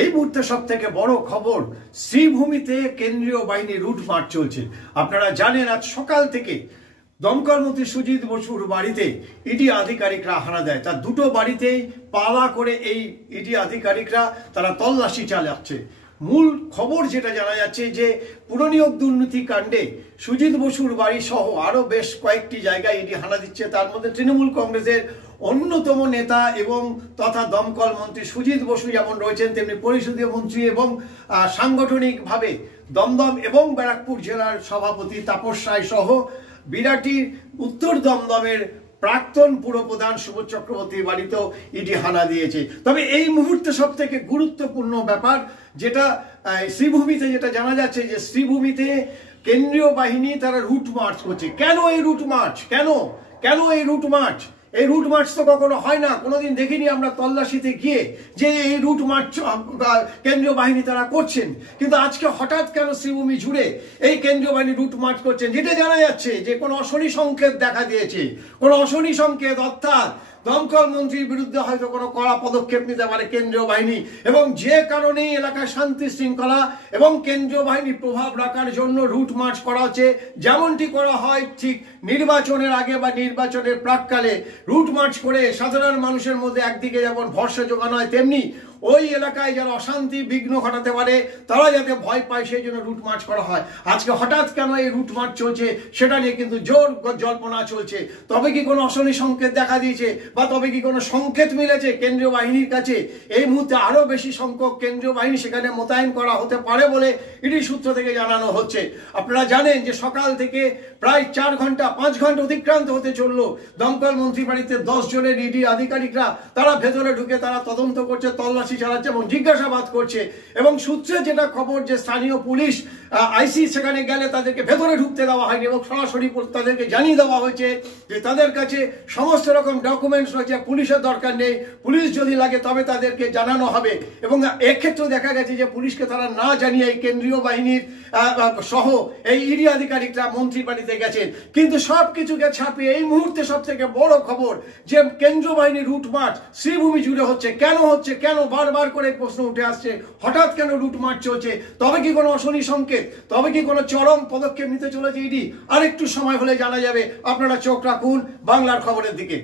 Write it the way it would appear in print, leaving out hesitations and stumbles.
এই মুহূর্তে সব থেকে বড় খবর, শ্রীভূমিতে কেন্দ্রীয় বাহিনী রুটমার্চ চলছে। আপনারা জানেন আজ সকাল থেকে দমকল মন্ত্রী সুজিত বসুর বাড়িতে ইডি আধিকারিকরা হানা দেয়। তার দুটো বাড়িতেই পালা করে এই ইডি আধিকারিকরা তারা তল্লাশি চালাচ্ছে। মূল খবর যেটা জানা যাচ্ছে যে পুরনিয়োগ দুর্নীতি কাণ্ডে সুজিত বসুর বাড়ি সহ আরো বেশ কয়েকটি জায়গায় ইডি হানা দিচ্ছে। তার মধ্যে তৃণমূল কংগ্রেসের অন্যতম নেতা এবং তথা দমকল মন্ত্রী সুজিত বসু যেমন রয়েছেন, তেমনি পরিষদীয় মন্ত্রী এবং সাংগঠনিকভাবে দমদম এবং ব্যারাকপুর জেলার সভাপতি তাপস রায় সহ বিরাটির উত্তর দমদমের প্রাক্তন পুরপ্রধান সুবোধ চক্রবর্তীর বাড়িতেও ইডি হানা দিয়েছে। তবে এই মুহূর্তে সব থেকে গুরুত্বপূর্ণ ব্যাপার যেটা শ্রীভূমিতে যেটা জানা যাচ্ছে যে শ্রীভূমিতে কেন্দ্রীয় বাহিনী তারা রুট মার্চ করছে। কেন এই রুট মার্চ? কেন এই রুট মার্চ? এই রুট মার্চ তো কখনো হয় না, কোনোদিন দেখিনি আমরা তল্লাশিতে গিয়ে যে এই রুট মার্চ কেন্দ্রীয় বাহিনী তারা করছেন। কিন্তু আজকে হঠাৎ কেন শ্রীভূমি জুড়ে এই কেন্দ্রীয় বাহিনী রুট মার্চ করছেন? যেটা জানা যাচ্ছে যে কোনো অশনি সংকেত দেখা দিয়েছে, কোনো অশনি সংকেত, অর্থাৎ দমকল মন্ত্রীর বিরুদ্ধে হয়তো কোনো কড়া পদক্ষেপ নিতে পারে কেন্দ্রীয় বাহিনী, এবং যে কারণেই এলাকায় শান্তি শৃঙ্খলা এবং কেন্দ্রীয় বাহিনীর প্রভাব রাখার জন্য রুট মার্চ করা হচ্ছে। যেমনটি করা হয় ঠিক নির্বাচনের আগে বা নির্বাচনের প্রাককালে রুট মার্চ করে সাধারণ মানুষের মধ্যে একদিকে যেমন ভরসা যোগানো হয়, তেমনি ওই এলাকায় যারা অশান্তি বিঘ্ন ঘটাতে পারে তারা যাতে ভয় পায় সেই জন্য রুট মার্চ করা হয়। আজকে হঠাৎ কেন এই রুট মার্চ চলছে সেটা নিয়ে কিন্তু জোর জল্পনা চলছে। তবে কি কোনো অশনি সংকেত দেখা দিয়েছে বা তবে কি কোনো সংকেত মিলেছে কেন্দ্রীয় বাহিনীর কাছে? এই মুহূর্তে আরো বেশি সংখ্যক কেন্দ্রীয় বাহিনী সেখানে মোতায়েন করা হতে পারে বলে ইডি সূত্র থেকে জানানো হচ্ছে। আপনারা জানেন যে সকাল থেকে প্রায় 5 ঘন্টা অতিক্রান্ত হতে চললো। দমকল মন্ত্রী বাড়িতে 10 জনের ইডি আধিকারিকরা তারা ভেতরে ঢুকে তারা তদন্ত করছে, তল্লাশি চালাচ্ছে এবং জিজ্ঞাসাবাদ করছে। এবং সূত্রে যেটা খবর যে স্থানীয় পুলিশ আইসি সেখানে গেলে তাদেরকে ভেতরে ঢুকতে দেওয়া হয়নি এবং সরাসরি তাদেরকে জানিয়ে দেওয়া হয়েছে যে তাদের কাছে সমস্ত রকম ডকুমেন্টস রয়েছে, পুলিশের দরকার নেই, পুলিশ যদি লাগে তবে তাদেরকে জানানো হবে। এবং এক্ষেত্রে দেখা গেছে যে পুলিশকে তারা না জানিয়ে এই কেন্দ্রীয় বাহিনীর সহ এই ইডি আধিকারিকরা মন্ত্রীর বাড়িতে গেছেন। কিন্তু সবকিছুকে ছাপিয়ে এই মুহূর্তে সব থেকে বড় খবর যে কেন্দ্রীয় বাহিনীর রুট মার্চ শ্রীভূমি জুড়ে হচ্ছে। কেন হচ্ছে? কেন? বারবার করে প্রশ্ন উঠে আসছে, হঠাৎ কেন রুট মার্চ চলছে? তবে কি কোনো অশনি সংকেত? তবে কি কোনো চরম পদক্ষেপ নিতে চলেছে ইডি? আরেকটু সময় হলে জানা যাবে। আপনারা চোখ রাখুন বাংলার খবরের দিকে।